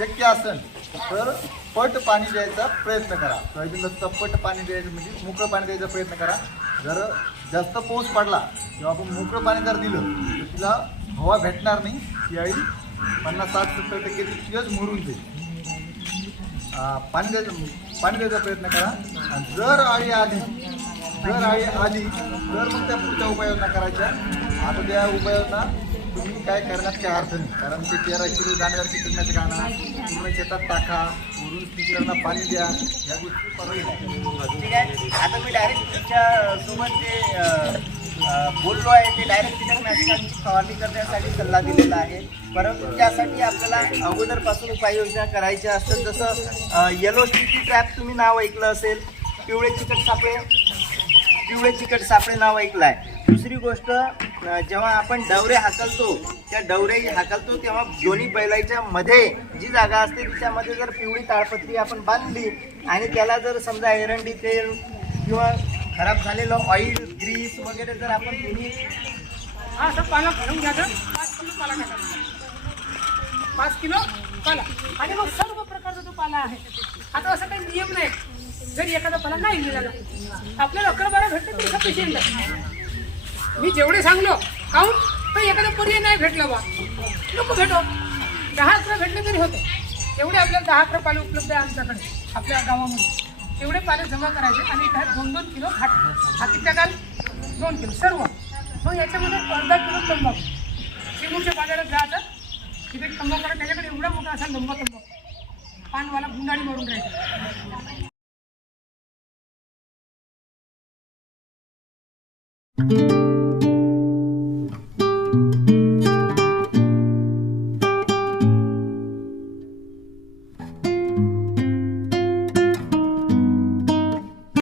शक्य असेल तर पट पाणी द्यायचा प्रयत्न करा. सोयाबीनला सुद्धा पट पाणी द्यायचं म्हणजे मोकळं पाणी द्यायचा प्रयत्न करा. जर जास्त पाऊस पडला किंवा आपण मोकळं पाणी जर दिलं तर तिला हवा भेटणार नाही. यावेळी 50-60-70% ती तिथेच मरून जाईल. पाणी द्यायचा प्रयत्न करा. आणि जर आळी आली तर मग त्या पुढच्या उपाययोजना करायच्या. आता त्या उपाययोजना तुम्ही काय करण्यात काय अर्थ नाही, कारण ते 13 किलो दाणेदार कीटकनाशक आणा, पूर्ण शेतात टाका, वरून स्प्रिंकलरला पाणी द्या, या गोष्टी पर्यायी. ठीक आहे. आता मी डायरेक्ट तुमच्या सोबत जे बोललो आहे ते डायरेक्ट कीटकनाशकांची फवारणी करण्यासाठी सल्ला दिलेला आहे. परंतु त्यासाठी आपल्याला अगोदरपासून उपाययोजना करायच्या असतात. जसं येलो स्टिकी ट्रॅप तुम्ही नाव ऐकलं असेल, पिवळे चिकट सापळे नाव ऐकलं आहे. दुसरी गोष्ट, जेव्हा आपण डवरे हाकलतो तेव्हा दोन्ही बैलाच्या मध्ये जी जागा असते तिच्यामध्ये जर पिवळी ताडपत्री आपण बांधली आणि त्याला जर समजा एरंडी तेल किंवा खराब झालेलं ऑइल, ग्रीस वगैरे जर आपण असं पाला भरून घ्यायचं. 5 किलो पाला टाकायचा, 5 किलो पाला. आणि मग सर्व प्रकारचा जो पाला आहे. आता असं काही नियम नाही, जरी एखादा पाला नाही मिळाला आपल्याला 11-12 भेटले तरी सफिशियंट आहे. मी जेवढे सांगलो काहून तर एखादा पर्याय नाही भेटला बा, नको भेटो, 10-11 भेटले तरी होते. एवढे आपल्याला 10-11 पाले उपलब्ध आहे आमच्याकडे आपल्या गावामध्ये. तेवढे पाले जमा करायचे आणि त्यात 2-2 किलो हातीच्या काल 2 किलो सर्व. मग याच्यामध्ये अर्धा किलो तंबाखू. चिमूरच्या बाजारात जायचं, तिथे तंबाखू करा, त्याच्याकडे एवढा मोठा असा लंबा तंबाखू, पानवाला गुंडाळी मारून राहायचा.